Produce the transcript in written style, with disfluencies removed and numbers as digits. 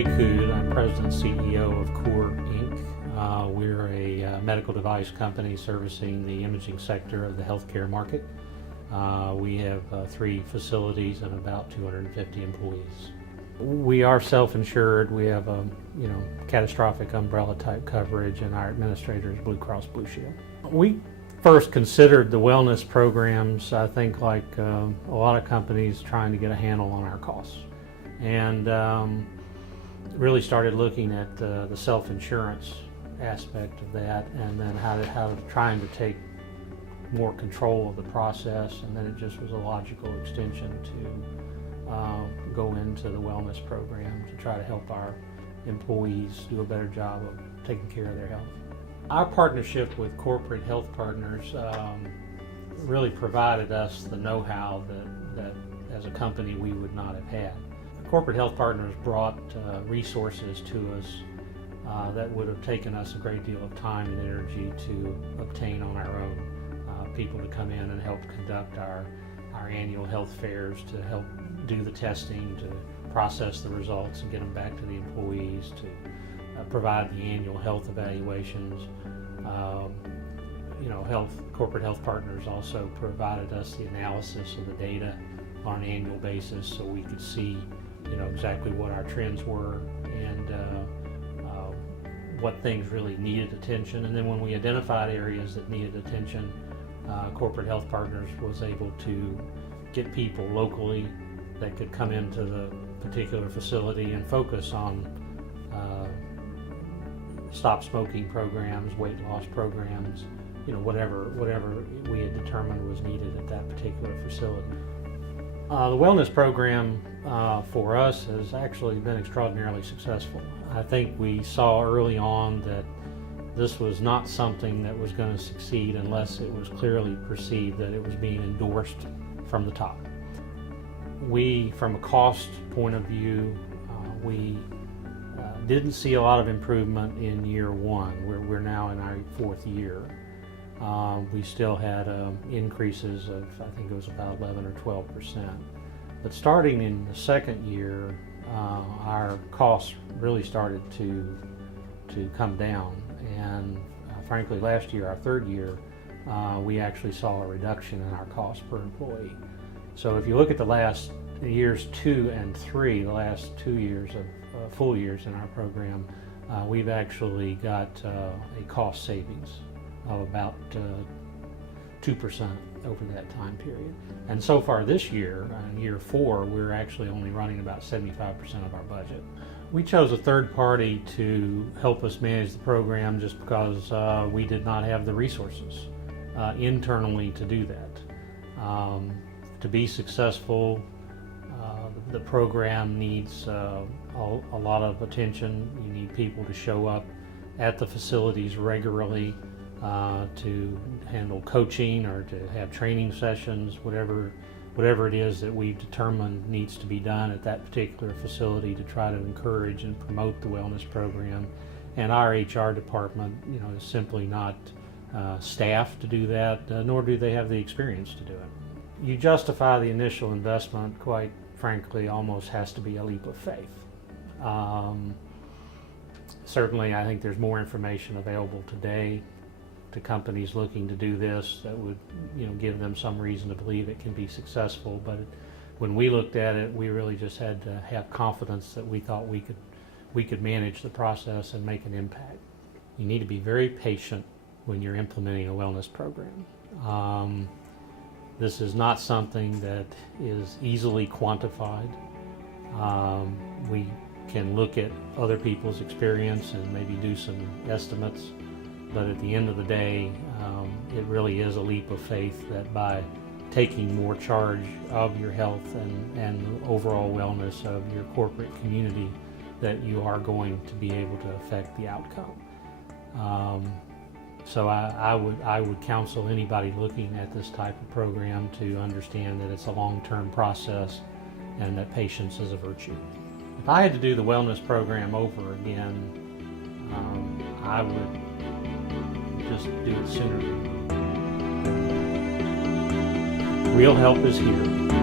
Cude. I'm President and CEO of Coeur Inc. We're a medical device company servicing the imaging sector of the healthcare market. We have 3 facilities and about 250 employees. We are self-insured. We have a catastrophic umbrella type coverage, and our administrator is Blue Cross Blue Shield. We first considered the wellness programs, I think, like a lot of companies, trying to get a handle on our costs, and really started looking at the self-insurance aspect of that, and then how to trying to take more control of the process, and then it just was a logical extension to go into the wellness program to try to help our employees do a better job of taking care of their health. Our partnership with Corporate Health Partners really provided us the know-how that as a company we would not have had. Corporate Health Partners brought resources to us that would have taken us a great deal of time and energy to obtain on our own. People to come in and help conduct our annual health fairs, to help do the testing, to process the results and get them back to the employees, to provide the annual health evaluations. Corporate Health Partners also provided us the analysis of the data on an annual basis, so we could see exactly what our trends were and what things really needed attention. And then when we identified areas that needed attention, Corporate Health Partners was able to get people locally that could come into the particular facility and focus on stop smoking programs, weight loss programs, whatever we had determined was needed at that particular facility. The wellness program for us has actually been extraordinarily successful. I think we saw early on that this was not something that was going to succeed unless it was clearly perceived that it was being endorsed from the top. From a cost point of view, we didn't see a lot of improvement in year 1. We're now in our 4th year. We still had increases of, I think it was about 11 or 12%. But starting in the 2nd year, our costs really started to come down. And frankly, last year, our 3rd year, we actually saw a reduction in our cost per employee. So if you look at the last years 2 and 3, the last 2 years of full years in our program, we've actually got a cost savings of about 2% over that time period. And so far this year, in year 4, we're actually only running about 75% of our budget. We chose a third party to help us manage the program just because we did not have the resources internally to do that. To be successful, the program needs a lot of attention. You need people to show up at the facilities regularly to handle coaching or to have training sessions, whatever it is that we've determined needs to be done at that particular facility to try to encourage and promote the wellness program. And our HR department, is simply not staffed to do that, nor do they have the experience to do it. You justify the initial investment, quite frankly, almost has to be a leap of faith. Certainly, I think there's more information available today to companies looking to do this that would give them some reason to believe it can be successful. But when we looked at it, we really just had to have confidence that we thought we could manage the process and make an impact. You need to be very patient when you're implementing a wellness program. This is not something that is easily quantified. We can look at other people's experience and maybe do some estimates. But at the end of the day, it really is a leap of faith that by taking more charge of your health and the overall wellness of your corporate community, that you are going to be able to affect the outcome. So I would counsel anybody looking at this type of program to understand that it's a long-term process and that patience is a virtue. If I had to do the wellness program over again, I would just do it sooner. Real help is here.